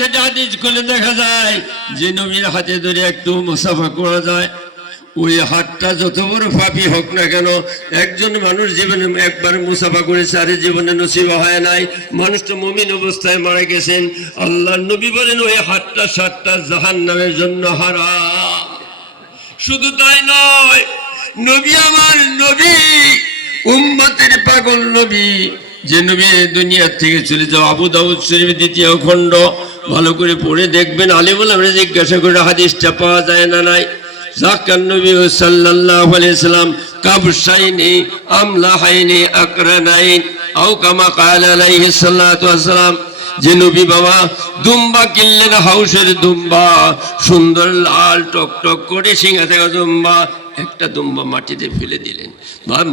হাদিস খুলে দেখা যায় যে নবীর হাতে ধরে একটু মুসাফা করা যায়। ওই হাতটা যত বড় পাপী হোক না কেন, একজন মানুষ জীবনে একবার মুসাফা করেছে আর জীবনে নসিব হয় নাই, মানুষটা মুমিন অবস্থায় মারা গেছেন। আল্লাহর নবী বলেন ওই হাতটা 7টা জাহান্নামের জন্য হারাম। শুধু তাই নয়, নবী আমার নবী, উম্মতের পাগল নবী, যে নবী দুনিয়া থেকে চলে যাও। আবু দাউদ শরীফ 2য় খণ্ড ভালো করে পড়ে দেখবেন। আলিমুল আমরা জিজ্ঞাসা করে হাদিসটা পাওয়া যায় না নাই। জাকান নবী সাল্লাল্লাহু আলাইহি সাল্লাম কাবশাইনি আমলাহাইনি আকরানাইন আও কামা ক্বালা আলাইহিস সালাতু ওয়াস সালাম। যে নবী বাবা দুম্বা কিনলেন, হাউসের দুম্বা, সুন্দর লাল টকটক করে সিংহা থাকা দুম্বা, একটা দুম্বা মাটিতে ফেলে দিলেন,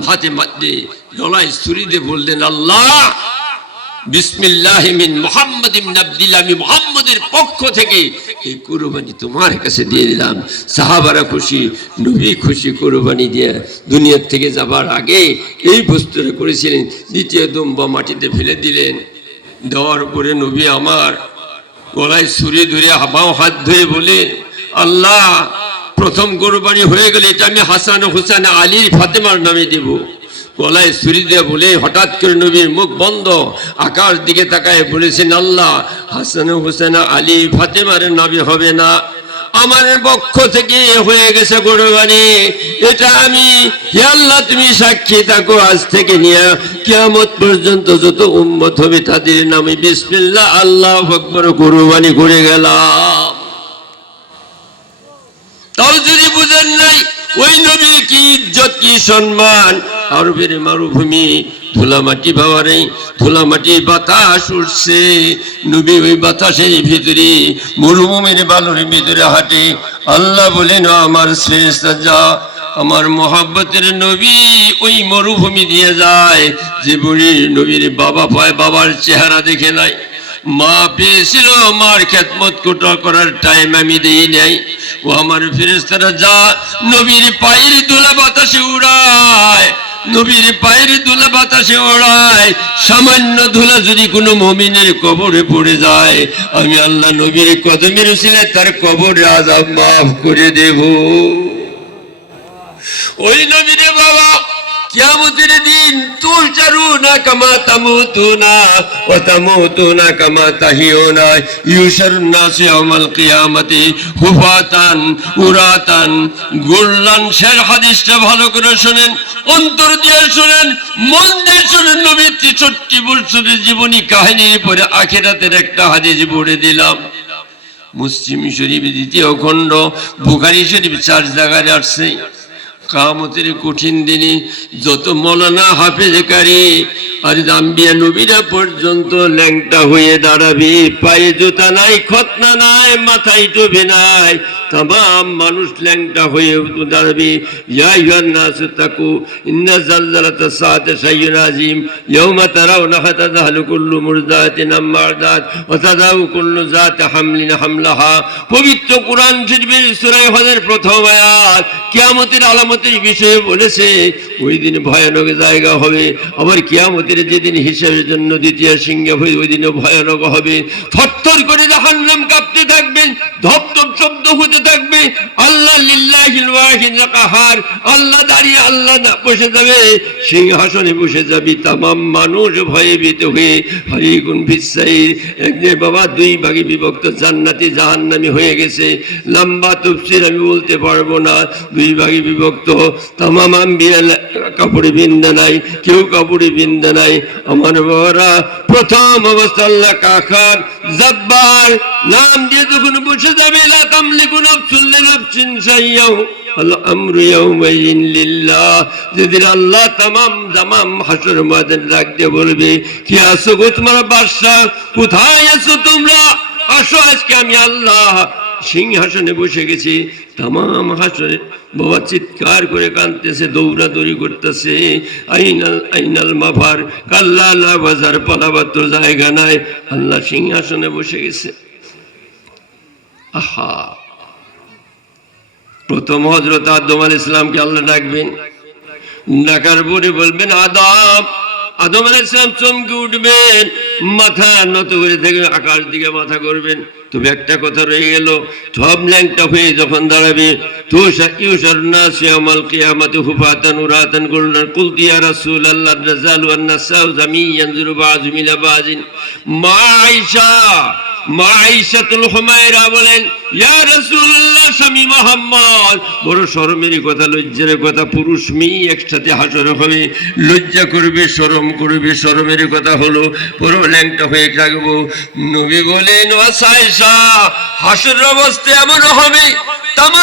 হাতে মাটি গলায় ছুরি দিয়ে বললেন, আল্লাহ বিসমিল্লাহ মিন মুহাম্মদ ইবনে আব্দুল্লাহ, আমি মুহাম্মদের পক্ষ থেকে এই কুরবানি তোমার কাছে দিয়ে দিলাম। সাহাবারা খুশি, নবী খুশি। কুরবানি দিয়ে দুনিয়া থেকে যাবার আগে এই বস্তুটা করেছিলেন। 2য় দুম্বা মাটিতে ফেলে দিলেন। দেওয়ার পরে নবী আমার গলায় ছুরি ধরে বাম হাত ধরে বলে, আল্লাহ প্রথম কুরবানি হয়ে গেলে এটা আমি হাসান হুসেন আলীর ফাতেমার নামে দেব। গলায় ছুরি দিয়ে বলে হঠাৎ করে নবীর মুখ বন্ধ, আকাশ দিকে তাকায় বলেছেন, আল্লাহ হাসান হুসেন আলী ফাতেমার নামে হবে না, আমার পক্ষ থেকে হয়ে গেছে কুরবানি। এটা আমি, হে আল্লাহ তুমি সাক্ষী থাকো, আজ থেকে নিয়ে কিয়ামত পর্যন্ত যত উম্মত হবে তাদের নামে বিসমিল্লাহ আল্লাহু আকবার কুরবানি করে গেলাম। তাও যদি বুঝেন নাই ওই নবীর কি ইজ্জত, কি সম্মান। আরবের মরুভূমি, ধুলামাটি বাবারে, ধুলামাটি বাতাস উঠছে, নবী ওই বাতাসের ভিতরে মরুভূমির বালুর ভিতরে হাঁটে। আল্লাহ বলেন, আমার ফেরেশতা যা, আমার মহাব্বতের নবী ওই মরুভূমি দিয়ে যায়। যে বুড়ি নবীর বাবা পায়, বাবার চেহারা দেখে নাই, মা পেয়েছিল, মার খেদমত করার টাইম আমি দেই নাই। ও আমার ফেরেশতারা যা, নবীর পায়ের ধুলা বাতাসে উড়ায়, নবীর পায়ের ধুলা বাতাসে ওড়ায়। সামান্য ধুলা যদি কোনো মুমিনের কবরে পড়ে যায়, আমি আল্লাহ নবীর কদমের উসিলায় তার কবরে আযাব মাফ করে দেব। ওই নবীর বাবা কিয়ামতের দিন তুহশারুনা কামা তামুতুনা ওয়া তামুতুনা কামা তাহিয়ুনা, ইউশারুন নাস ইয়াউমাল কিয়ামতি হুফাতান উরাতান গুরলান। শের হাদিসটা ভালো করে শুনেন, অন্তর দিয়ে শুনেন, মন দিয়ে শুনেন। নবীর 63 বছরের জীবনী কাহিনীর পরে আখিরাতের একটা হাদিস পড়ে দিলাম। মুসলিম শরীফ 2য় খণ্ড, বুখারী শরীফ 4 জায়গায় আসছে। কিয়ামতের কঠিন দিনে যত মৌলানা হাফেজ কারি আর আম্বিয়া নবীরা পর্যন্ত ল্যাংটা হয়ে দাঁড়াবে, পায়ে জুতা নাই, খতনা নাই, মাথায় টুপি নাই, तमाम মানুষ ল্যাংটা হয়ে দাঁড়াবে। ইয়া আইয়ুহান নাসু তাকু ইন্না জালজালাতাস সাআতি শাইউন আযীম ইয়াওমা তারাউনাহা তাযহালু কুল্লু মুরযাতিন আম্মা আরদাত ওয়া তাযাউ কুল্লু যাতি হামলিন হামলাহা। পবিত্র কোরআন শরীফের সূরা হজের প্রথম আয়াত কিয়ামতের আলামতের বিষয়ে বলেছে। ওই দিন ভয়ানক জায়গা হবে। আবার কিয়ামতের যেদিন হিসাবের জন্য দ্বিতীয় সিংহ হবে, ওই দিনও ভয়ানক হবে। থরথর করে জাহান্নাম কাঁপতে থাকবেন, ধপধপ শব্দ হতে থাকবে। আল্লাহ লিল্লাহিল ওয়াহিদুল কাহার, আল্লাহ দাঁড়িয়ে, আল্লাহ বসে যাবে, সিংহাসনে বসে যাবে। তামাম মানুষ ভয়ে ভীত হয়ে ফারিকুন ফিস-সাইর, একদিন বাবা 2 ভাগে বিভক্ত, জান্নাতি জাহান্নামী হয়ে গেছে। লম্বা তাফসীর আমি বলতে পারবো না, 2 ভাগে বিভক্ত। তামাম আম্বিয়া কাপড়ে বিন্দা নাই, কেউ কাপড়ে বিন্দা নাই। আমার বাবারা, প্রথম অবস্থা আল্লাহ কাখার জব্বার নাম দিয়ে যখন বসে যাবে, লা তামলিকু নাফসুন লিনাফসিন শাইআন আল আমরু ইয়াওমাইযিন লিল্লাহ। যেদিন আল্লাহ তামাম জামাম হাসর ময়দানে ডাক দিয়ে বলবে, কি আছো গো তোমরা বাদশা, কোথায় আছো তোমরা, আসো, আজকে আমি আল্লাহ সিংহাসনে বসে গেছি। তামাম হাসরে বাবা চিৎকার করে কাঁদতেছে, দৌড়াদৌড়ি করতেছে। আইনাল আইনাল মাফার, কাল্লা লা বাজার, পালাবার তো জায়গা নাই। আল্লাহ সিংহাসনে বসে গেছে। আহা, প্রথম হযরত আদম আলাইহিস সালামকে আল্লাহ ডাকবেন, ডাকার পরে বলবেন, আদম আদম আলাইহিস সালাম চমকে উঠবেন, মাথা নত করে থেকে আকাশ দিকে মাথা করবেন। তবে একটা কথা রয়ে গেল, সব ল্যাংটা হয়ে যখন দাঁড়াবে, তো ইউশারুন নাস ইয়াউমাল কিয়ামাতি হুফাতান উরাতান কুলতু ইয়া রাসূলুল্লাহ রাজালু ওয়ান নাসাউ জামিয়ান ইয়ানজুরু বাযুহুম ইলা বাযিন। মা আয়েশাতুল হুমায়রা বলেন, ইয়া রাসূলুল্লাহ, স্বামী মুহাম্মদ, বড় শরমের কথা, লজ্জার কথা, পুরুষ মেয়ে একসাথে হাসর হবে, লজ্জা করবে, শরম করবে, শরমের কথা হলো বড় ল্যাংটা হয়ে থাকবো। নবী বলেন, ওয়াসাইসা, হাসর অবস্থা এমন হবে তাম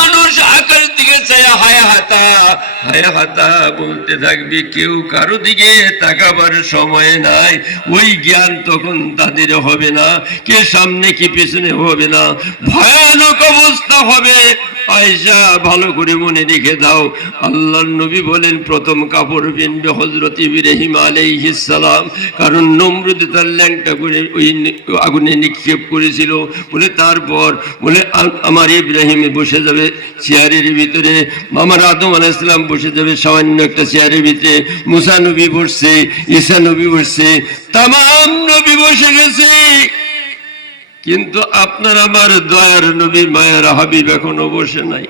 মানুষ আকাশ দিকে চায় হায়া হাতা বলতে থাকবে, কেউ কারো দিকে তাকাবার সময় নাই। ওই জ্ঞান তখন তাদের হবে না, কে সামনে কি পেছনে হবে না, ভয়ানক অবস্থা হবে। আয়েশা, ভালো করে মনে রেখে দাও, আল্লাহর নবী বলেন প্রথম কাপড় পিনবে হযরত ইব্রাহিম আলাইহিস সালাম, কারণ নমরুদ তার ল্যাংটা করে ওই আগুনে নিক্ষেপ করেছিল বলে। তারপর বলে আমার ইব্রাহিম বসে যাবে চেয়ারের ভিতরে, আমার আদম আলাইহিস সালাম বসে যাবে সামান্য একটা চেয়ারের ভিতরে, মুসা নবী বসছে, ঈসা নবী বসছে, তামাম নবী বসে গেছে। কিন্তু আপনার আমার দয়ার নবী মায়ের হাবিব এখনো বসে নাই।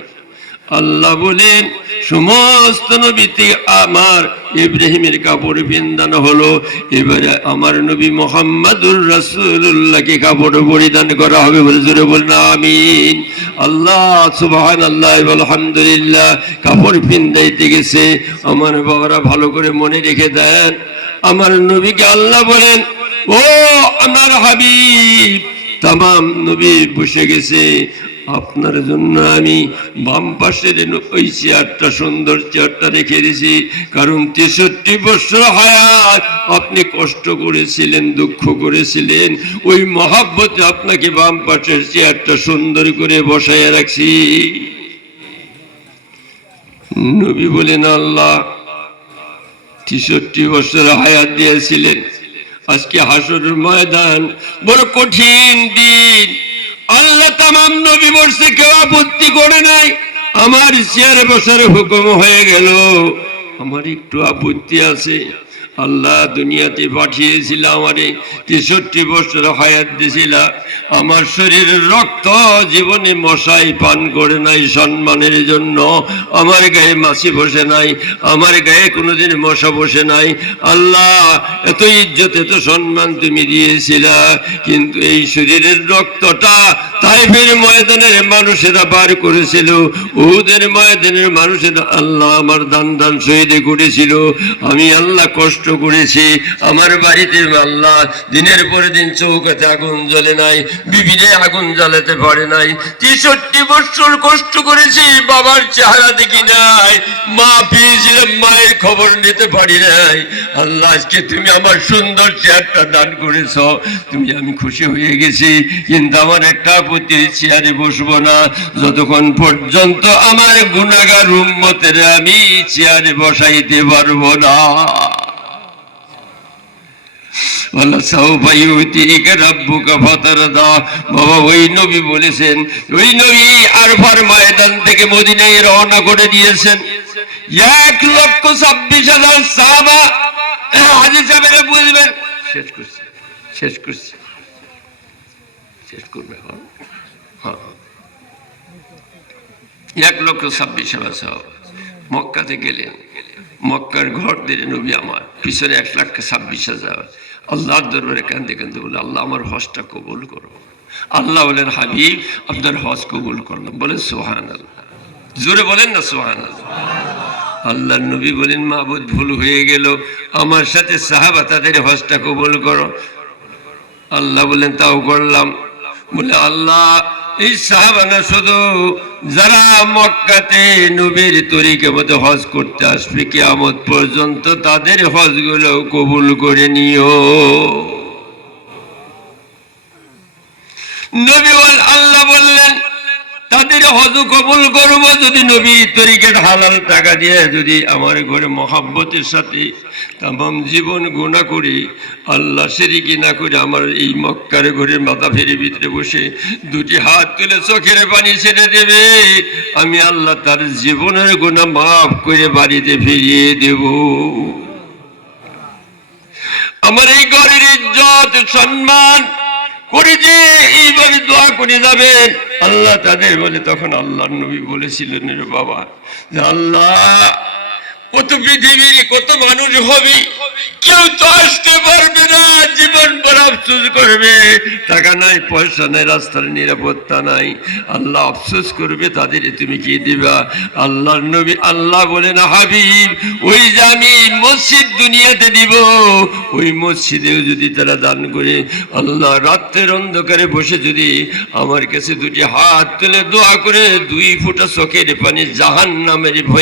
আল্লাহ বলেন, সমস্ত নবীতে আমার ইব্রাহিমের কাপড় বিন্দানো হলো, এবারে আমার নবী মুহাম্মাদুর রাসূলুল্লাহকে কাপড় পরিধান করা হবে। বলে জোরে বলুন আমিন। আল্লাহ সুবহানাল্লাহ আলহামদুলিল্লাহ। কাপড় পিন্দাইতে গেছে। আমার বাবারা ভালো করে মনে রেখে দেন, আমার নবীকে আল্লাহ বলেন, ও আমার হাবিব, তামাম নবী বসে গেছে, আপনার জন্য আমি বাম পাশের ওই চেয়ারটা, সুন্দর চেয়ারটা রেখে দিয়েছি, কারণ 63 বছর হায়াত আপনি কষ্ট করেছিলেন, দুঃখ করেছিলেন, ওই মহাব্বতে আপনাকে বাম পাশের চেয়ারটা সুন্দর করে বসায় রাখছি। নবী বলেন, আল্লাহ 63 বছর হায়াত দিয়েছিলেন, আজকে হাসরের ময়দান বড় কঠিন দিন, আল্লাহ তামাম নবী বসে, কেউ আপত্তি করে নাই, আমার চেয়ারে বসার হুকুম হয়ে গেল, আমার একটু আপত্তি আছে। আল্লাহ দুনিয়াতে পাঠিয়েছিল আমারে, 63 বছর হায়াত দিয়েছিল, আমার শরীরের রক্ত জীবনে মশাই পান করে নাই সম্মানের জন্য, আমার গায়ে মাছি বসে নাই, আমার গায়ে কোনোদিন মশা বসে নাই। আল্লাহ এত ইজ্জত এত সম্মান তুমি দিয়েছিলা, কিন্তু এই শরীরের রক্তটা তাইফের ময়দানের মানুষেরা বার করেছিল, উহুদের ময়দানের মানুষেরা আল্লাহ আমার দান শহীদে করেছিল, আমি আল্লাহ কষ্ট করেছি, আমার বাড়িতে আল্লাহ দিনের পরে দিন চৌকাতে আগুন জ্বলে নাই, বিবিরে আগুন জ্বালাতে পারে নাই, 63 বছর কষ্ট করেছি, বাবার চেহারা দেখি নাই, মা পেয়েছিলাম, মায়ের খবর নিতে পারি নাই। আল্লাহ আজকে তুমি আমার সুন্দর চেয়ারটা দান করেছ, তুমি, আমি খুশি হয়ে গেছি, কিন্তু আমার একটা আপত্তি, চেয়ারে বসবো না যতক্ষণ পর্যন্ত আমার গুনাহগার উম্মতের আমি চেয়ারে বসাইতে পারবো না। বাবা, ওই নবী বলেছেন, ওই নবী আরফার ময়দান থেকে মদিনায় রওনা করে দিয়েছেন, 1,26,000 সাহাবা। হাজী সাহেবেরা বুঝবেন, শেষ করবে, 1,26,000 সাহাবা মক্কাতে গেলেন, মক্কার ঘর দিলেন নবী আমার, পিছনে 1,26,000। আল্লাহর দরবারে কান্দে কান্দে বলে, আল্লাহ আমার হজটা কবুল করো। আল্লাহ বলেন, হাবিব আপনার হজ কবুল করলাম। বলেন সুবহানাল্লাহ, জোরে বলেন না সুবহানাল্লাহ। আল্লাহর নবী বলেন, মাবুদ ভুল হয়ে গেল, আমার সাথে সাহাবা তাদের হজটা কবুল করো। আল্লাহ বলেন, তাও করলাম। বলে, আল্লাহ এই সাহাবা না, শুধু যারা মক্কাতে নবীর তরিকা মতো হজ করতে আসবে কিয়ামত পর্যন্ত, তাদের হজগুলো কবুল করে নিও। নবী আল্লাহ বললেন, তাদের হজ কবুল করবো যদি নবী তরিকার হালাল টাকা দিয়ে, যদি আমার ঘরে মহাব্বতের সাথে তামাম জীবন গুনাহ করি, আল্লাহ শিরকি না করে, আমার এই মক্কার ঘরের মাথা ফেরি ভিতরে বসে দুটি হাত তুলে চোখের পানি ছেড়ে দেবে, আমি আল্লাহ তার জীবনের গুনাহ মাফ করে বাড়িতে ফিরিয়ে দেব। আমার এই ঘরের ইজ্জত সম্মান করে যে এইভাবে দোয়া করে যাবেন, আল্লাহ তাদের বলে, তখন আল্লাহর নবী বলেছিলেন, রে বাবা, যে আল্লাহ, কত পৃথিবীর কত মানুষ হবে, কেউ তো আসতে পারবে না, জীবন পর আফসোস করবে, টাকা নাই, পয়সা নাই, রাস্তার নিরাপত্তা নাই, আল্লাহ আফসোস করবে, তাদের তুমি কি দিবা? আল্লাহর নবী আল্লাহ বলেন, হাবিব, ওই যে আমি মসজিদ দুনিয়াতে দিব, ওই মসজিদেও যদি তারা দান করে, আল্লাহ রাত্রের অন্ধকারে বসে যদি আমার কাছে দুটি হাত তুলে দোয়া করে 2 ফোঁটা চোখের পানি জাহান্নামের ভয়ে